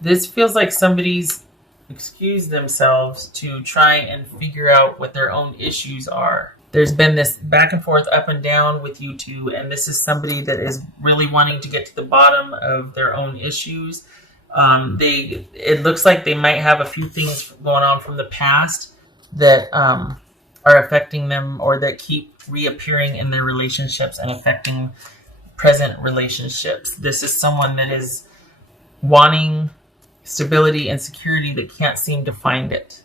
This feels like somebody's excused themselves to try and figure out what their own issues are. There's been this back and forth, up and down with you two, and this is somebody that is really wanting to get to the bottom of their own issues. It looks like they might have a few things going on from the past that are affecting them, or that keep reappearing in their relationships and affecting present relationships. This is someone that is wanting stability and security that can't seem to find it.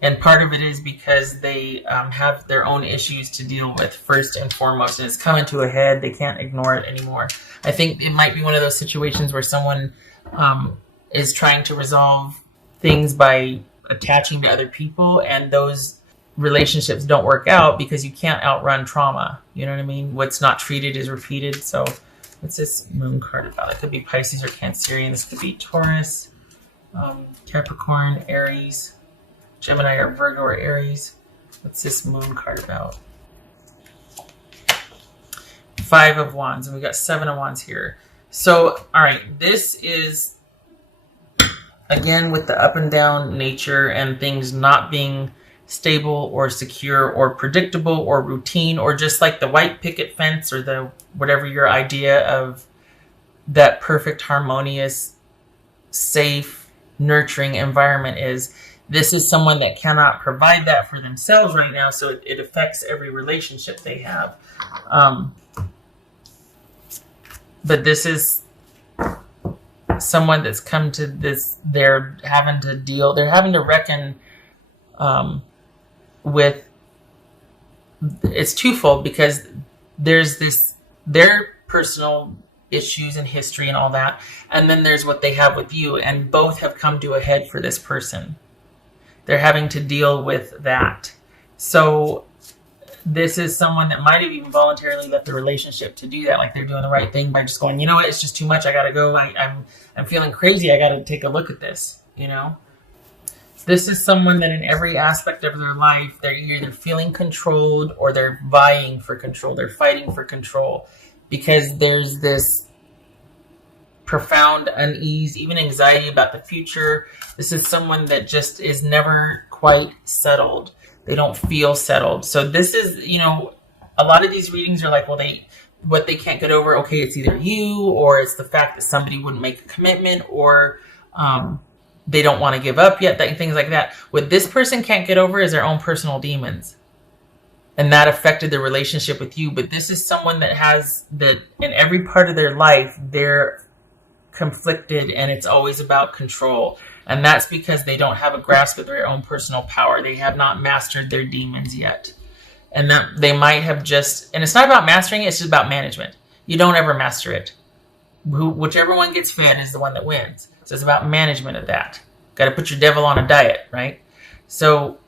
And part of it is because they have their own issues to deal with first and foremost, and it's coming to a head. They can't ignore it anymore. I think it might be one of those situations where someone is trying to resolve things by attaching to other people, and those relationships don't work out because you can't outrun trauma. You know what I mean? What's not treated is repeated. So what's this moon card about? It could be Pisces or Cancerian. This could be Taurus, Capricorn, Aries, Gemini or Virgo or Aries. What's this moon card about? 5 of Wands, and we got 7 of Wands here. So, all right, this is, again, with the up and down nature and things not being stable or secure or predictable or routine, or just like the white picket fence, or the whatever your idea of that perfect, harmonious, safe, nurturing environment is. This is someone that cannot provide that for themselves right now, so it affects every relationship they have. But this is someone that's come to this, they're having to reckon with, it's twofold, because there's their personal issues and history and all that, and then there's what they have with you, and both have come to a head for this person. They're having to deal with that. So this is someone that might have even voluntarily left the relationship to do that. Like they're doing the right thing by just going, you know what, it's just too much. I got to go. I'm feeling crazy. I got to take a look at this, you know? This is someone that in every aspect of their life, they're either feeling controlled or they're vying for control. They're fighting for control because there's this profound unease, even anxiety about the future. This is someone that just is never quite settled. They don't feel settled. So this is, you know, a lot of these readings are like, well, what they can't get over, okay, it's either you, or it's the fact that somebody wouldn't make a commitment, or they don't want to give up yet, things like that. What this person can't get over is their own personal demons. And that affected their relationship with you. But this is someone that has that in every part of their life, they're conflicted, and it's always about control. And that's because they don't have a grasp of their own personal power. They have not mastered their demons yet. And that they might have just, and it's not about mastering it, it's just about management. You don't ever master it. Whichever one gets fed is the one that wins. So it's about management of that. Got to put your devil on a diet, right? So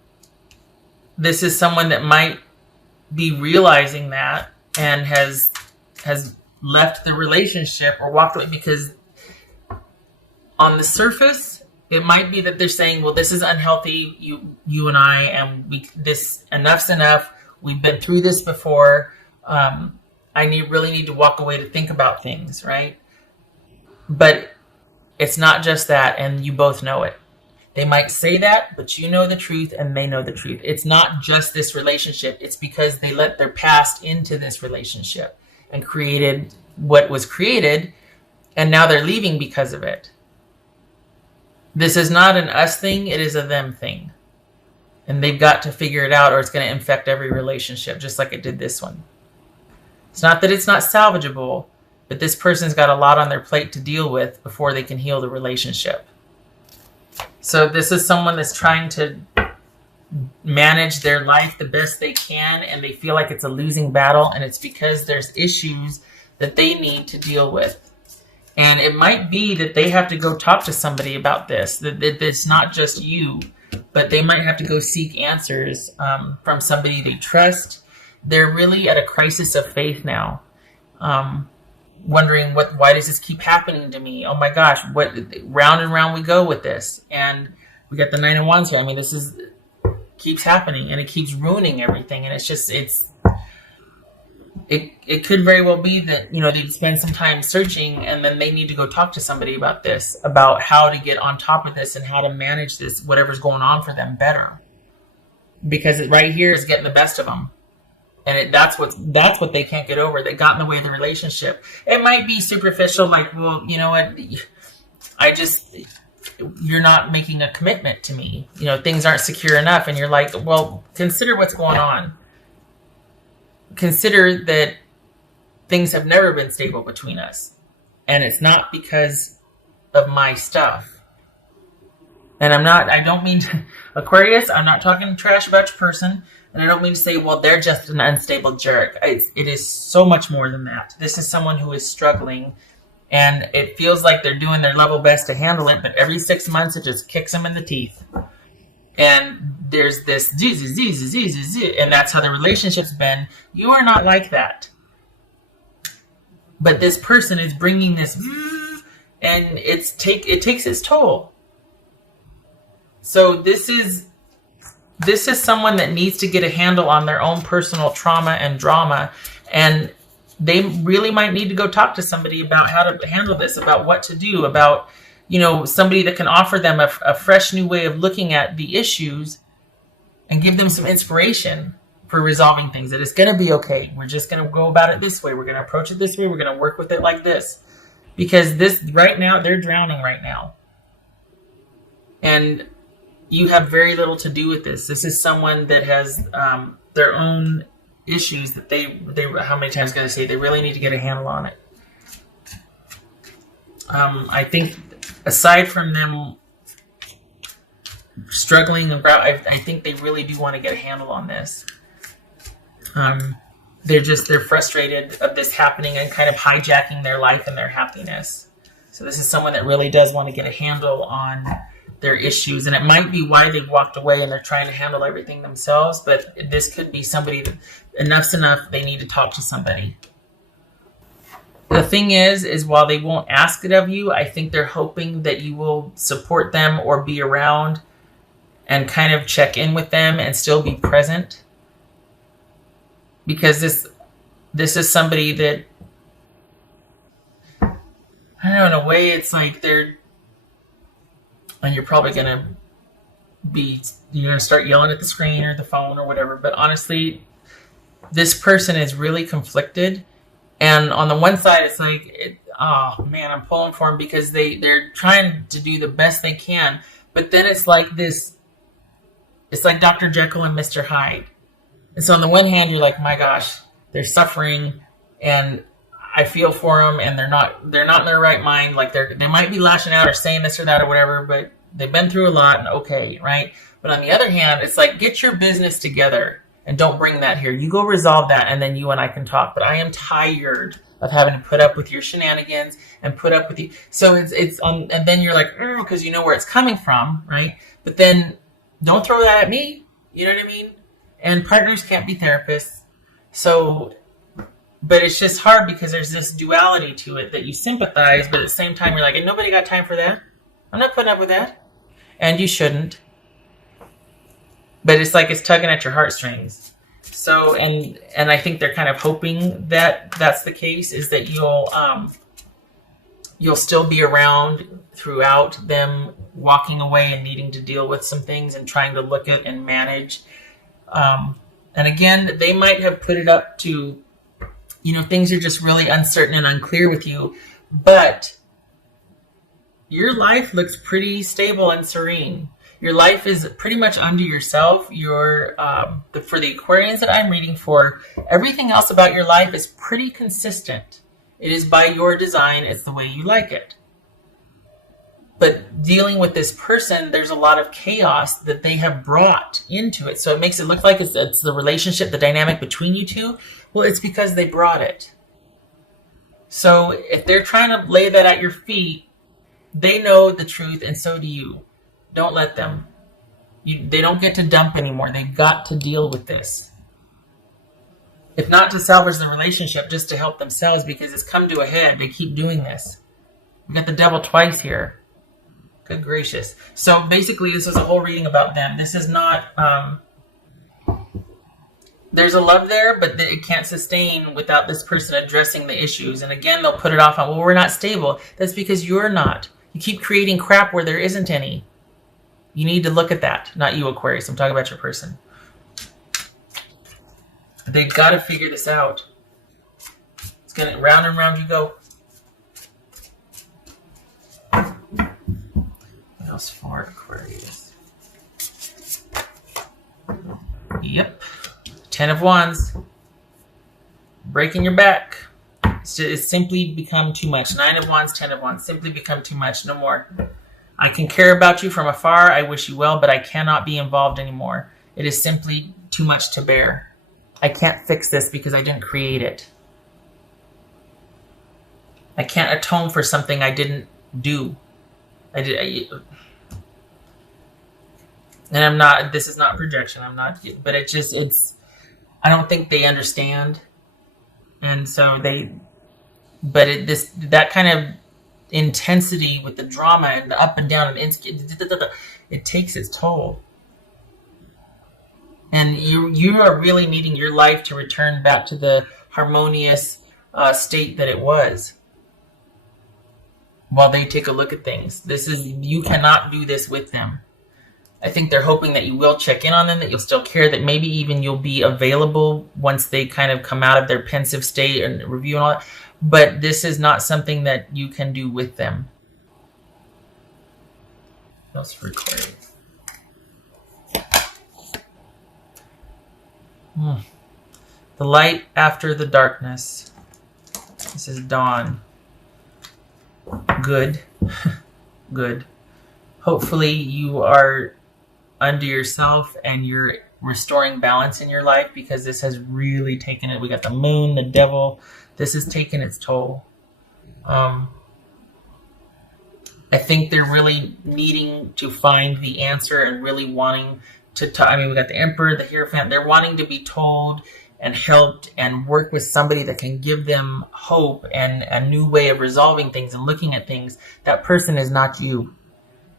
this is someone that might be realizing that and has left the relationship or walked away, because on the surface, it might be that they're saying, well, this is unhealthy, you and I, and this enough's enough. We've been through this before. I really need to walk away to think about things, right? But it's not just that, and you both know it. They might say that, but you know the truth, and they know the truth. It's not just this relationship. It's because they let their past into this relationship and created what was created, and now they're leaving because of it. This is not an us thing, it is a them thing. And they've got to figure it out, or it's going to infect every relationship, just like it did this one. It's not that it's not salvageable, but this person's got a lot on their plate to deal with before they can heal the relationship. So this is someone that's trying to manage their life the best they can, and they feel like it's a losing battle, and it's because there's issues that they need to deal with. And it might be that they have to go talk to somebody about this, that it's not just you, but they might have to go seek answers from somebody they trust. They're really at a crisis of faith now, wondering why does this keep happening to me? Oh my gosh, what, round and round we go with this. And we got the 9 of Wands here. I mean, keeps happening, and it keeps ruining everything. And it's It could very well be that, they'd spend some time searching and then they need to go talk to somebody about this, about how to get on top of this and how to manage this, whatever's going on for them better. Because it right here is getting the best of them. And that's what they can't get over. They got in the way of the relationship. It might be superficial, like, well, you know what? You're not making a commitment to me. Things aren't secure enough. And you're like, well, consider what's going on. Consider that things have never been stable between us. And it's not because of my stuff. And I don't mean to, Aquarius, I'm not talking trash about your person. And I don't mean to say, well, they're just an unstable jerk. It is so much more than that. This is someone who is struggling. And it feels like they're doing their level best to handle it. But every 6 months, it just kicks them in the teeth. And there's this, and that's how the relationship's been. You are not like that. But this person is bringing this, and it takes its toll. So this is someone that needs to get a handle on their own personal trauma and drama, and they really might need to go talk to somebody about how to handle this, about what to do, about, somebody that can offer them a fresh new way of looking at the issues and give them some inspiration for resolving things. That it's going to be okay. We're just going to go about it this way. We're going to approach it this way. We're going to work with it like this. Because this right now, they're drowning right now. And you have very little to do with this. This is someone that has their own issues that they how many times can I say, they really need to get a handle on it. I think aside from them struggling, I think they really do want to get a handle on this. They're frustrated of this happening and kind of hijacking their life and their happiness. So this is someone that really does want to get a handle on their issues, and it might be why they walked away and they're trying to handle everything themselves, but this could be somebody that enough's enough, they need to talk to somebody. The thing is while they won't ask it of you, I think they're hoping that you will support them or be around and kind of check in with them and still be present. Because this is somebody that, I don't know, in a way it's like and you're probably going to start yelling at the screen or the phone or whatever. But honestly, this person is really conflicted. And on the one side, it's like, oh man, I'm pulling for them because they're trying to do the best they can. But then it's like this, it's like Dr. Jekyll and Mr. Hyde. And so on the one hand, you're like, my gosh, they're suffering and I feel for them, and they're not in their right mind. Like they might be lashing out or saying this or that or whatever, but they've been through a lot and okay, right? But on the other hand, it's like, get your business together and don't bring that here. You go resolve that, and then you and I can talk. But I am tired of having to put up with your shenanigans and put up with you. So it's on, and then you're like, because you know where it's coming from, right? But then don't throw that at me. You know what I mean? And partners can't be therapists. So. But it's just hard because there's this duality to it that you sympathize, but at the same time, you're like, and nobody got time for that. I'm not putting up with that. And you shouldn't. But it's like it's tugging at your heartstrings. So, and I think they're kind of hoping that that's the case, is that you'll still be around throughout them walking away and needing to deal with some things and trying to look at and manage. And again, they might have put it up to, things are just really uncertain and unclear with you, but your life looks pretty stable and serene. Your life is pretty much unto yourself. For the Aquarians that I'm reading for, everything else about your life is pretty consistent. It is by your design. It's the way you like it. But dealing with this person, there's a lot of chaos that they have brought into it. So it makes it look like it's the relationship, the dynamic between you two. Well, it's because they brought it. So if they're trying to lay that at your feet, they know the truth, and so do you. Don't let them. They don't get to dump anymore. They've got to deal with this. If not to salvage the relationship, just to help themselves, because it's come to a head. They keep doing this. We got the devil twice here. Good gracious. So basically, this is a whole reading about them. This is not there's a love there, but it can't sustain without this person addressing the issues. And again, they'll put it off on, well, we're not stable. That's because you're not. You keep creating crap where there isn't any. You need to look at that. Not you, Aquarius. I'm talking about your person. They've got to figure this out. It's going to round and round you go. What else for Aquarius? Yep. 10 of Wands. Breaking your back. It's simply become too much. 9 of Wands, 10 of Wands. Simply become too much. No more. I can care about you from afar. I wish you well, but I cannot be involved anymore. It is simply too much to bear. I can't fix this because I didn't create it. I can't atone for something I didn't do. And I'm not, this is not projection. I'm not, but I don't think they understand. And so that kind of intensity with the drama and the up and down and it takes its toll. And you are really needing your life to return back to the harmonious state that it was. While they take a look at things, you cannot do this with them. I think they're hoping that you will check in on them, that you'll still care, that maybe even you'll be available once they kind of come out of their pensive state and review and all that. But this is not something that you can do with them. That's recorded. The light after the darkness. This is dawn. Good. Good. Hopefully you are under yourself and you're restoring balance in your life, because this has really taken it. We got the moon, the devil. This has taken its toll. I think they're really needing to find the answer and really wanting to talk. I mean, we got the Emperor, the Hierophant. They're wanting to be told and helped and work with somebody that can give them hope and a new way of resolving things and looking at things. That person is not you.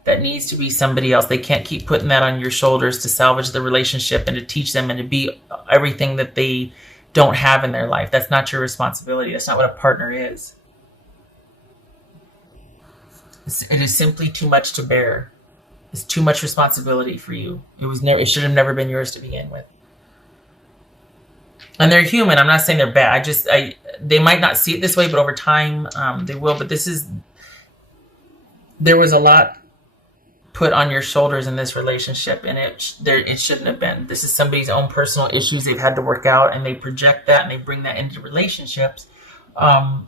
That needs to be somebody else. They can't keep putting that on your shoulders to salvage the relationship and to teach them and to be everything that they don't have in their life. That's not your responsibility. That's not what a partner is. It is simply too much to bear. It's too much responsibility for you. It should have never been yours to begin with. And they're human. I'm not saying they're bad. They might not see it this way, but over time they will. But there was a lot put on your shoulders in this relationship, and it shouldn't have been. This is somebody's own personal issues they've had to work out, and they project that and they bring that into relationships. And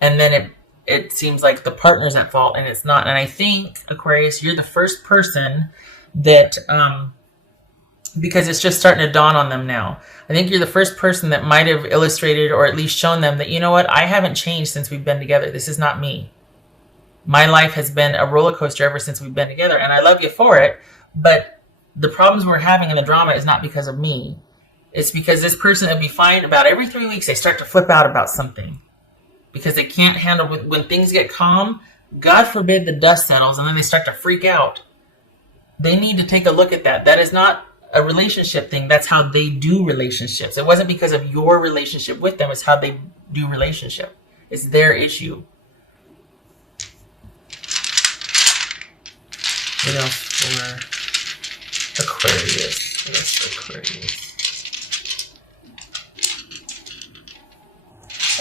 then it seems like the partner's at fault, and it's not. And I think, Aquarius, you're the first person that, because it's just starting to dawn on them now. I think you're the first person that might have illustrated or at least shown them that, you know what, I haven't changed since we've been together. This is not me. My life has been a roller coaster ever since we've been together, and I love you for it. But the problems we're having in the drama is not because of me. It's because this person would be fine. About every 3 weeks, they start to flip out about something because they can't handle when things get calm. God forbid the dust settles, and then they start to freak out. They need to take a look at that. That is not a relationship thing. That's how they do relationships. It wasn't because of your relationship with them. It's how they do relationship. It's their issue. What else for Aquarius? What else for Aquarius?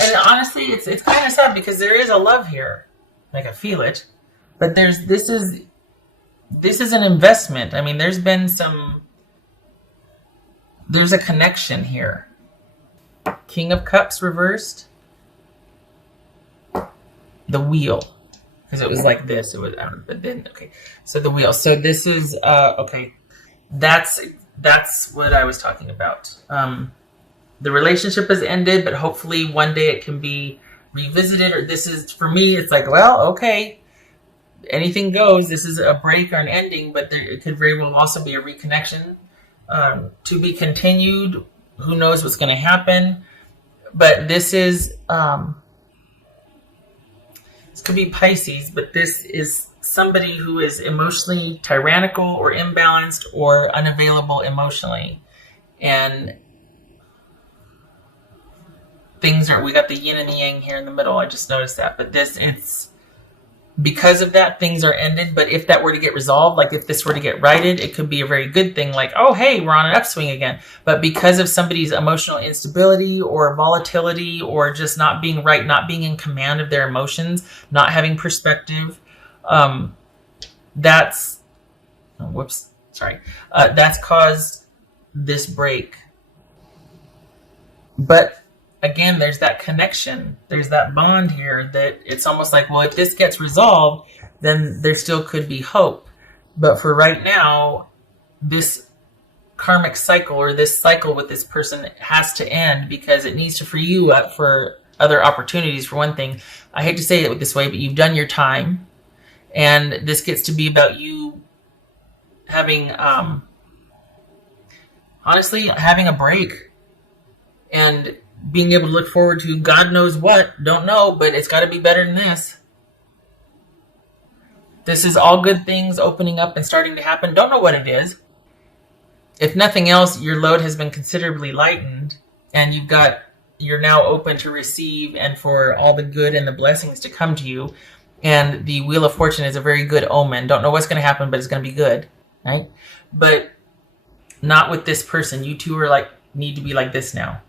And honestly, it's kind of sad because there is a love here. Like, I feel it. But this is an investment. I mean, there's a connection here. King of Cups reversed. The Wheel. Because it was like this. It was, but then, okay. So the Wheel. So this is, okay. That's what I was talking about. The relationship has ended, but hopefully one day it can be revisited. Or this is, for me, it's like, well, okay. Anything goes. This is a break or an ending, but it could very well also be a reconnection. To be continued. Who knows what's going to happen? But this is, this could be Pisces, but this is somebody who is emotionally tyrannical or imbalanced or unavailable emotionally. And things are, we got the yin and the yang here in the middle. I just noticed that. But this, it's because of that, things are ended. But if that were to get resolved, like if this were to get righted, it could be a very good thing. Like, oh, hey, we're on an upswing again. But because of somebody's emotional instability or volatility or just not being right, not being in command of their emotions, not having perspective, that's, oh, whoops, sorry. That's caused this break. But again, there's that connection. There's that bond here that it's almost like, well, if this gets resolved, then there still could be hope. But for right now, this karmic cycle or this cycle with this person has to end because it needs to free you up for other opportunities. For one thing, I hate to say it this way, but you've done your time. And this gets to be about you having, honestly, having a break. And being able to look forward to God knows what. Don't know, but it's got to be better than this. This is all good things opening up and starting to happen. Don't know what it is. If nothing else, your load has been considerably lightened, and you're now open to receive and for all the good and the blessings to come to you. And the Wheel of Fortune is a very good omen. Don't know what's going to happen, but it's going to be good, right? But not with this person. You two are like, need to be like this now.